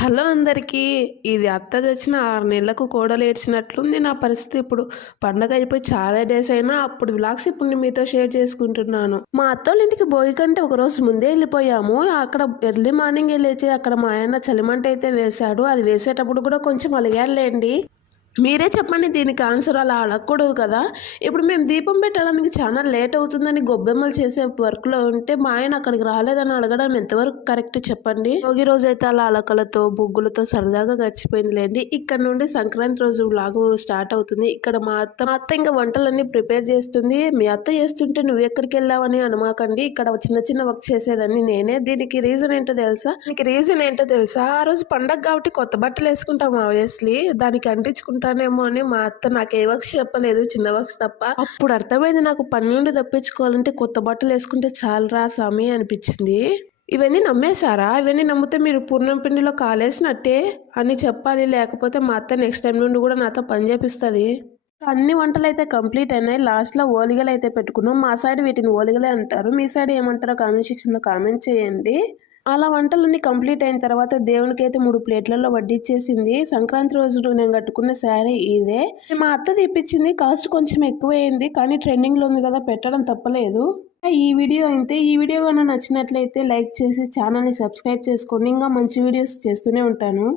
Hello అందరికీ. ఇది అత్త తెచ్చిన 6 నెలలకు కోడలేడ్చినట్లుంది నా పరిస్థితి ఇప్పుడు. పండగ అయిపోయి చాలా డేస్ అయినా అప్పుడు వ్లాగ్స్ ఇప్పుడు నేను మీతో షేర్ చేసుకుంటున్నాను. మా అత్తోళ్ళింటికి భోగి కంటే ఒకరోజు ముందే వెళ్ళిపోయాము. అక్కడ ఎర్లీ మార్నింగే లేచి అక్కడ మా ఆయన చలిమంట అయితే వేశాడు. అది వేసేటప్పుడు కూడా కొంచెం అలిగాడులేండి. మీరే చెప్పండి దీనికి ఆన్సర్. అలా అడగకూడదు కదా. ఇప్పుడు మేము దీపం పెట్టడానికి చాలా లేట్ అవుతుందని గొబ్బెమ్మలు చేసే వర్క్లో ఉంటే మా ఆయన అక్కడికి రాలేదని అడగడం ఎంతవరకు కరెక్ట్ చెప్పండి. భోగి రోజు అయితే అలా అలకలతో బొగ్గులతో సరదాగా గడిచిపోయిందిలేండి. ఇక్కడ నుండి సంక్రాంతి రోజు లాగు స్టార్ట్ అవుతుంది. ఇక్కడ మా అత్త ఇంకా వంటలన్నీ ప్రిపేర్ చేస్తుంది. మీ అత్త చేస్తుంటే నువ్వు ఎక్కడికి వెళ్ళావని అనమాకండి. ఇక్కడ చిన్న చిన్న వర్క్ చేసేదాన్ని నేనే. దీనికి రీజన్ ఏంటో తెలుసా ఆ రోజు పండగ కాబట్టి కొత్త బట్టలు వేసుకుంటాం ఆబ్వియస్లీ. దానికి అంటించుకుంటానేమో అని మా అత్త నాకు ఏ వర్క్స్ చెప్పలేదు, చిన్న వర్క్స్ తప్ప. అప్పుడు అర్థమైంది నాకు పని నుండి తప్పించుకోవాలంటే కొత్త బట్టలు వేసుకుంటే చాలరా స్వామి అనిపించింది. ఇవన్నీ నమ్మేశారా? ఇవన్నీ నమ్మితే మీరు పూర్ణం పిండిలో కాలేసినట్టే అని చెప్పాలి. లేకపోతే మా అత్త నెక్స్ట్ టైం నుండి కూడా నాతో పని చేపిస్తుంది. అన్ని వంటలు అయితే కంప్లీట్ అయినాయి. లాస్ట్లో ఓలిగలు అయితే పెట్టుకున్నాం. మా సైడ్ వీటిని ఓలిగలే అంటారు. మీ సైడ్ ఏమంటారో కామెంట్ సెక్షన్లో కామెంట్ చేయండి. అలా వంటలన్నీ కంప్లీట్ అయిన తర్వాత దేవునికి అయితే 3 ప్లేట్లలో వడ్డిచ్చేసింది. సంక్రాంతి రోజు నేను కట్టుకున్న శారీ ఇదే. మా అత్త తెప్పించింది. కాస్ట్ కొంచెం ఎక్కువైంది కానీ ట్రెండింగ్లో ఉంది కదా, పెట్టడం తప్పలేదు. ఈ వీడియో అయితే ఈ వీడియో కనుక నచ్చినట్లయితే లైక్ చేసి ఛానల్ని సబ్స్క్రైబ్ చేసుకోండి. ఇంకా మంచి వీడియోస్ చేస్తూనే ఉంటాను.